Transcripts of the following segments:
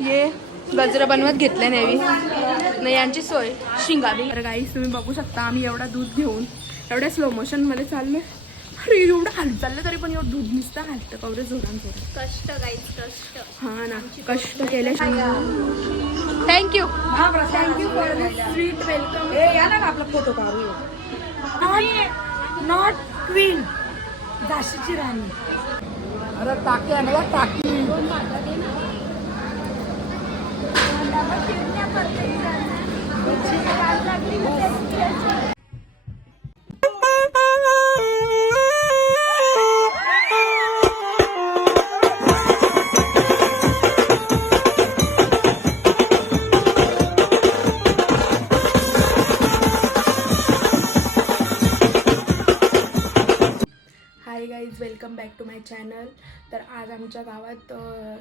ये गजरा बनवत घेतल्या नाही यांची सोय शिंगावी. तर गाईस तुम्ही बघू शकता आम्ही एवढा दूध घेऊन एवढ्या स्लो मोशन मध्ये चाललोय. अरे एवढं हाल चाललं तरी पण एवढं दूध नुसतं हालतं कवरे जोरांजोरात. कष्ट गाईस कष्ट. हा ना कष्ट केल्याशिवाय. Thank you thank you for this sweet welcome. या ना आपला फोटो काढू. नॉट क्वीन झाशीची राणी. अरे टाकी आहे ना टाकी. Hi guys welcome back to my channel. तर आज आमच्या गावात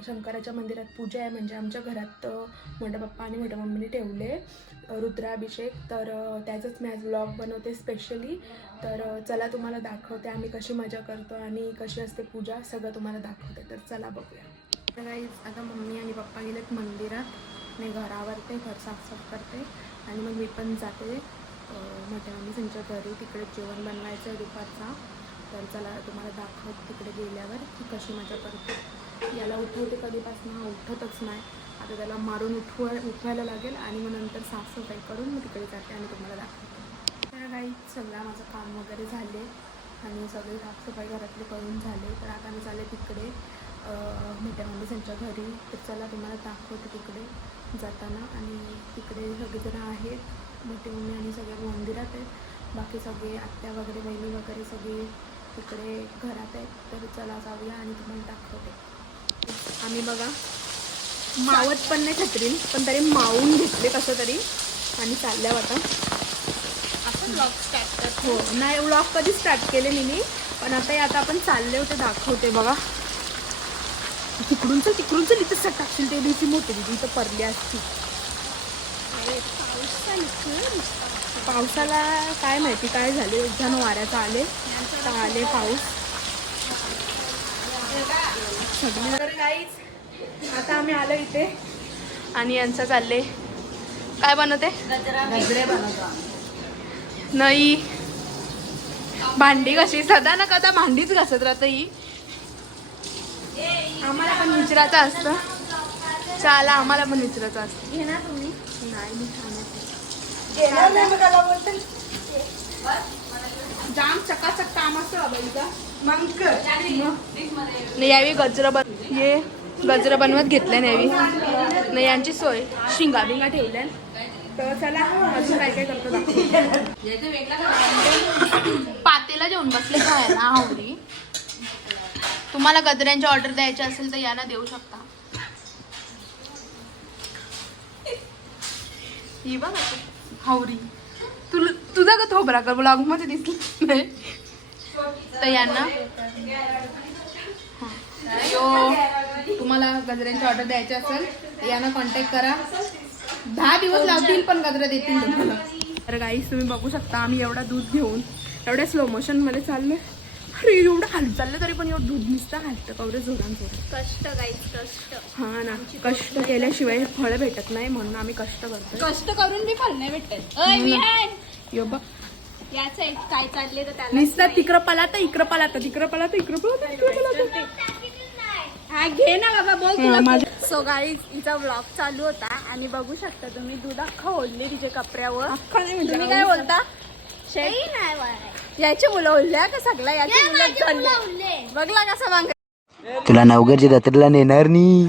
शंकराच्या मंदिरात पूजा आहे. म्हणजे आमच्या घरात मोठ्या पप्पा आणि मोठ्या मम्मीने ठेवले रुद्राभिषेक. तर त्याचंच मी आज व्लॉग बनवते स्पेशली. तर चला तुम्हाला दाखवते आम्ही कशी मजा करतो आणि कशी असते पूजा सगळं तुम्हाला दाखवते. तर चला बघूया. तर गाईज आता मम्मी आणि पप्पा गेलेत मंदिरात. मी घरावरते घर साफसाफ करते आणि मग मी पण जाते मोठ्या मम्मी त्यांच्या घरी. तिकडे जेवण बनवायचं आहे दुपारचा. तर चला तुम्हाला दाखवत तिकडे गेल्यावर की कशी मजा करते. याला उठवते कधीपासून उठतच नाही. आता त्याला मारून उठवायला लागेल आणि मग नंतर साफसफाई करून मी तिकडे जाते आणि तुम्हाला दाखवते. तर काही सगळं माझं काम वगैरे झाले आणि सगळी साफसफाई घरातली करून झाले. तर आता मी चालले तिकडे मोठ्या मम्मी त्यांच्या घरी. तर चला तुम्हाला दाखवते तिकडे जाताना. आणि तिकडे सगळेजण आहेत. मोठी मम्मी आणि सगळे मंदिरात आहेत. बाकी सगळे आत्या वगैरे बहिणी वगैरे सगळे तिकडे घरात आहेत. तर चला जाऊया आणि तुम्हाला दाखवते. आम्ही बघा मावत पण नाही छत्रीन पण तरी मावून घेतले कसं तरी आणि चालल्या आता. आपण ब्लॉग स्टार्ट करतो. हो नाही व्लॉग कधी स्टार्ट केले मी पण आता आपण चालले होते दाखवते. बघा तिकडून चल इथं सट टाकशील ते दिवशी मोठी दिदी इथं पडली असती. पावसाला काय माहिती काय झाले. उद्यान वाऱ्याचा आले पाऊस सगळी. तर काहीच आता आम्ही आलो इथे आणि यांचं चालले काय बनवते नाही भांडी कशी सदा ना कदा भांडीच घासत राहत ही. आम्हाला पण विचारायचं असतं. चला आम्हाला पण विचारायचं असतं. घे ना तुम्ही. नाही मी जाम चकाचक काम असतं बाबा नाही. यावी गजरा बनवत घेतल्या नाही यांची सोय शिंगा ठेवल्या. तर चला अजून काय काय करतो पातेला जेवून बसले खायला हावरी. तुम्हाला गजऱ्यांची ऑर्डर द्यायची असेल तर यांना देऊ शकता. ही बघ हावरी तुझा का थोबरा कर ब्लॉग मध्ये दिसलं नाही तर यांना तुम्हाला गजऱ्यांची ऑर्डर द्यायची असेल तर यांना कॉन्टॅक्ट करा. 10 दिवस लागतील पण गजरा देतील तुम्हाला. तर गाईस तुम्ही बघू शकता आम्ही एवढा दूध घेऊन एवढ्या स्लो मोशन मध्ये चाललोय. अरे एवढं हाल चाललं तरी पण एवढं दूध नुसतं हालतं कवरे जोरांजोरात. कष्ट गाईस कष्ट. हा ना कष्ट केल्याशिवाय फळ भेटत नाही म्हणून आम्ही कष्ट करतो. कष्ट करून बी फळ नाही भेटत. यो बघ याच काय चालले तर त्याला नुसतं तिकडं पलात इकडं पलात हा घे ना बाबा बोल तुला. सो गाईज हिचा व्लॉग चालू होता आणि बघू शकता तुम्ही दूध अख्खा ओढले तिच्या कपड्यावर. तुम्ही काय बोलता याची मुलं ओढल्या का सगळ्या याची मुलं बघला कसा मांग. तुला नवगरच्या जत्रेला नेणार नी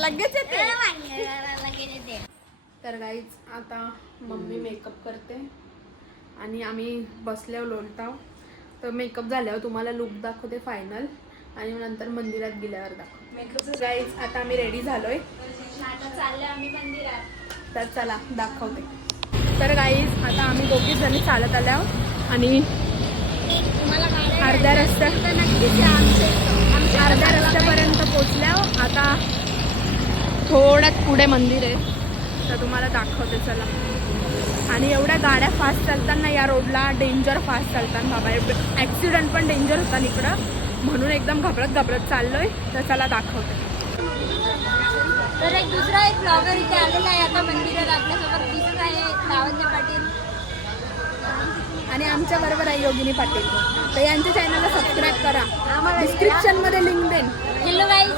लगेच येते. तर गाईज आता मम्मी मेकअप करते आणि आम्ही बसल्यावर लोलताव. तर मेकअप झाल्यावर तुम्हाला लुक दाखवते फायनल आणि नंतर मंदिरात गेल्यावर दाखव. गाईज आता आम्ही रेडी झालोय. चालले आम्ही मंदिरात. तर चला दाखवते. तर गाईज आता आम्ही दोघी जणी चालत आल्यावर आणि अर्ध्या रस्त्यापर्यंत पोचल्यावर आता थोड्यात पुढे मंदिर आहे तर तुम्हाला दाखवते चला. आणि एवढ्या गाड्या फास्ट चालताना या रोडला डेंजर फास्ट चालतात बाबा. ॲक्सिडेंट पण डेंजर होतात इकडं. म्हणून एकदम घबरत चाललोय. तर चला दाखवते. तर दुसरा एक ब्लॉगर इथे आलेला आहे आता मंदिरात आपल्यासोबत दिसत आहे, लावण्य पाटील. आणि आमच्या बरोबर आहे योगिनी पाटील. तर यांच्या चॅनलला सबस्क्राईब करा, डिस्क्रिप्शन मध्ये लिंक देईन. Hello guys.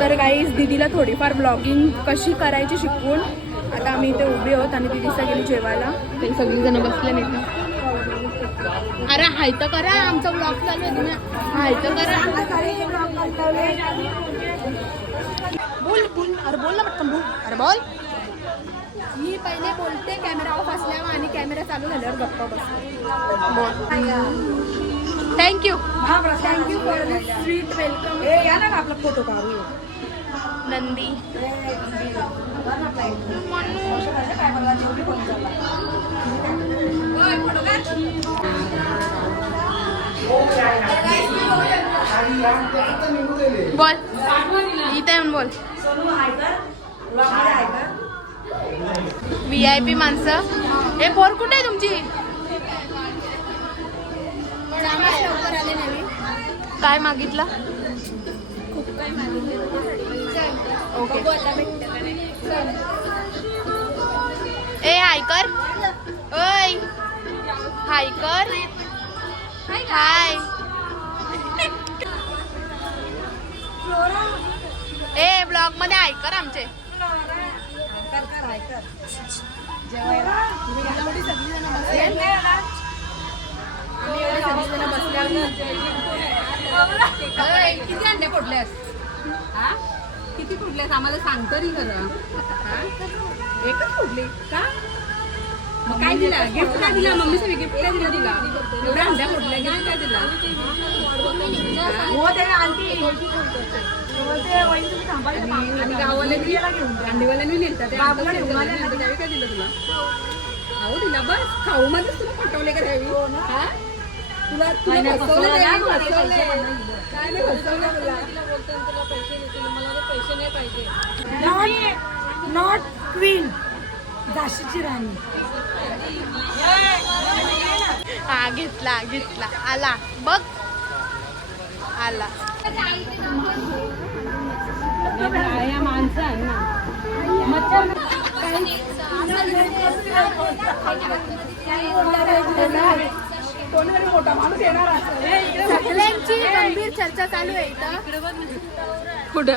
तर गाईज दीदीला थोडीफार ब्लॉगिंग कशी करायची शिकवून आता आम्ही इथे उभे आहोत आणि दीदी गेली जेवायला. ते सगळीजण बसले नाही. अरे हाय तर करा, आमचा ब्लॉग चालू आहे. तुम्ही हाय तर करा. बोल बोल, अरे बोल ना पटकन बोल. अरे बोल. मी पहिले बोलते कॅमेरा ऑफ असल्यावर आणि कॅमेरा चालू झाल्यावर गप्पा बस. Thank you thank you for the sweet welcome. या ना आपला फोटो काढू. नंदी बोल, इथे येऊन बोल. VIP माणसं. हे पोर कुठे आहे तुमची? लवकर आले नाही. काय मागितलं? ओके. ए हाय कर. ओय हाय कर. हाय. ए ब्लॉग मध्ये हाय कर आमचे. किती अंडे फोडलेस? किती फोडलेस आम्हाला सांग तरी खरं. एकच फोडली का? मग काय दिला गिफ्ट? काय दिला मम्मीसाठी गिफ्ट? काय दिला तिला? एवढ्या अंड्या फोडल्या गिफ्ट काय दिला? हो ते आणखी आणि गाववाल्यांनी अंडीवाल्यांनी नेलता त्यावेळी काय दिलं तुला? खाऊ दिला बस. खाऊ मध्येच तुला पटवले का त्यावेळी? तुला तुला फसवलं काय नाही फसवलं तुला. पैसे नाही पाहिजे. नॉट क्वीन, झाशीची राणी. हा घेतला घेतला. आला बघ, आला. माणसं कोणीतरी मोठा माणूस येणार. सगळ्यांची गंभीर चर्चा चालू आहे इथं. कुठं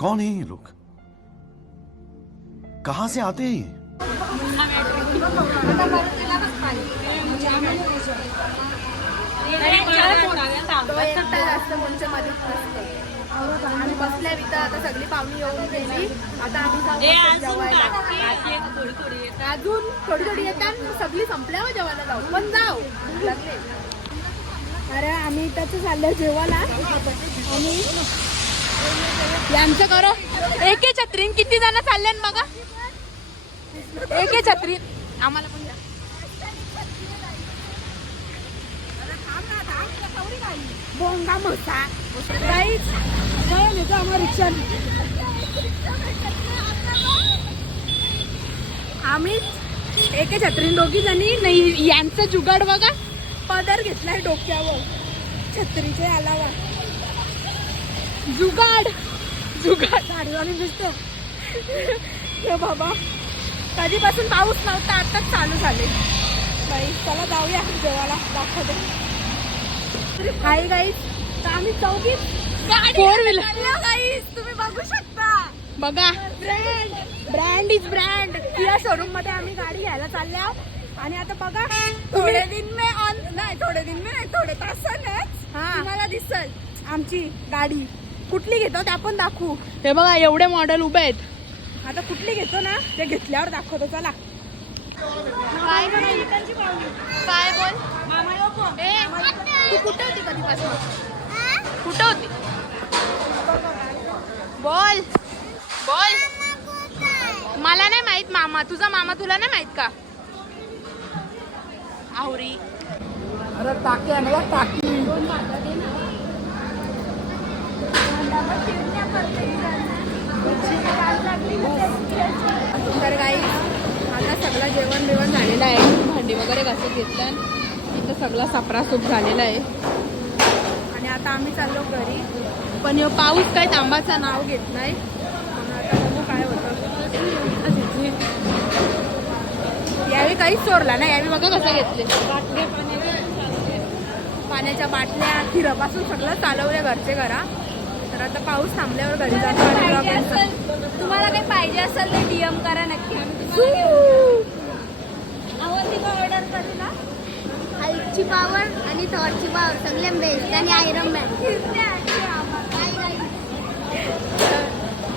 कौन है ये लोग? कहाँ से आते हैं ये? तो एकटा जास्त कोणच्या मदत नसते. आम्ही बसल्या इथं. आता सगळी पाहुणी येऊन गेली. आता आम्ही जाऊ जेवायला. अजून थोडी थोडी येतात. सगळी संपल्यावर जेवायला जाऊ. पण जाऊ लागले. अरे आम्ही इथंच चाललो जेवायला. आणि यांचं करो एके छत्रीन किती जण चालले बघा. एके छत्रीन आम्हाला पण द्या. बोंगा मोठा गाईच रिक्षा. आम्ही एके छत्रीन दोघी जणी नाही. यांचं जुगाड बघा. पदर घेतलाय डोक्यावर छत्रीचे अलावा. जुगाड जुगाड गाडीवाली दिसते बाबा. कधीपासून पाऊस नव्हता, आताच चालू झाले. बाई चला जाऊया जेवायला. दाखवते. हाय गाईस, तर आम्ही चौघी फोर व्हीलर गाईस तुम्ही बघू शकता. बघा ब्रँड इज ब्रँड. या शोरूम मध्ये आम्ही गाडी घ्यायला चालल्या. आणि आता बघा थोडे दिन में नाही थोडे तासानेच तुम्हाला दिसल आमची गाडी. कुठली घेतो ते आपण दाखवू. हे बघा एवढे मॉडेल उभे आहेत. आता कुठली घेतो ना ते घेतल्यावर दाखवतो. चला. काय काय बोल. तू कुठे होती कधीपासून? कुठं होती? बोल बोल. मला नाही माहित मामा. तुझा मामा तुला नाही माहित का? आवरी अरे टाकी आणला टाकी. तर काही आता सगळं जेवण बिवण झालेलं आहे. भांडी वगैरे घासून घेतलं. इथं सगळा सापरा सूप झालेला आहे आणि आता आम्ही चाललो घरी. पण ह्यो पाऊस काही थांबाचं नाव घेत नाही. म्हणून आता बघू काय होतं. यावेळी काहीच चोरला ना. यावेळी बघा कसं घेतले पाण्याच्या बाटल्या खिरापासून सगळं चालवलं घरचे घरा. तर आता पाऊस थांबल्यावर घरी जातो आणि vlog end करतो. तुम्हाला काही पाहिजे असेल तर DM करा नक्की. ऑर्डर करू ना. हल्कची पावर आणि थॉरची पावर सगळे बेस्ट आणि आयरन मॅन.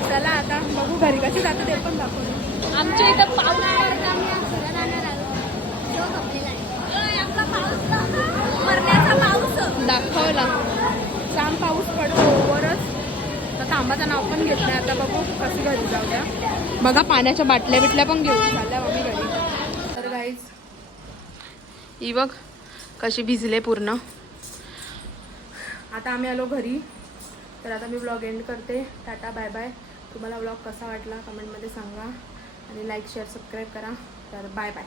चला आता बघू घरी कशी जातो ते पण दाखवू. आमच्या इथं पाऊस पडत आम्ही फिरायला जाणार आहोत. तो कपलेला आहे. आपला पाऊस मरण्याचा पाऊस दाखवला. जाम पाऊस पडतो वरच. तर थांबाचं नाव पण घेत नाही. आता बघू कशी घरी जाऊ द्या. बघा पाण्याच्या बाटल्या बिटल्या पण घेऊन चालल्या मम्मी घरी. तर गाईज ही बघ कशी भिजले पूर्ण. आता आम्ही आलो घरी. तर आता मी व्लॉग एंड करते. Tata bye bye. तुम्हाला व्लॉग कसा वाटला कमेंटमध्ये सांगा आणि लाईक शेअर सबस्क्राईब करा. तर बाय बाय.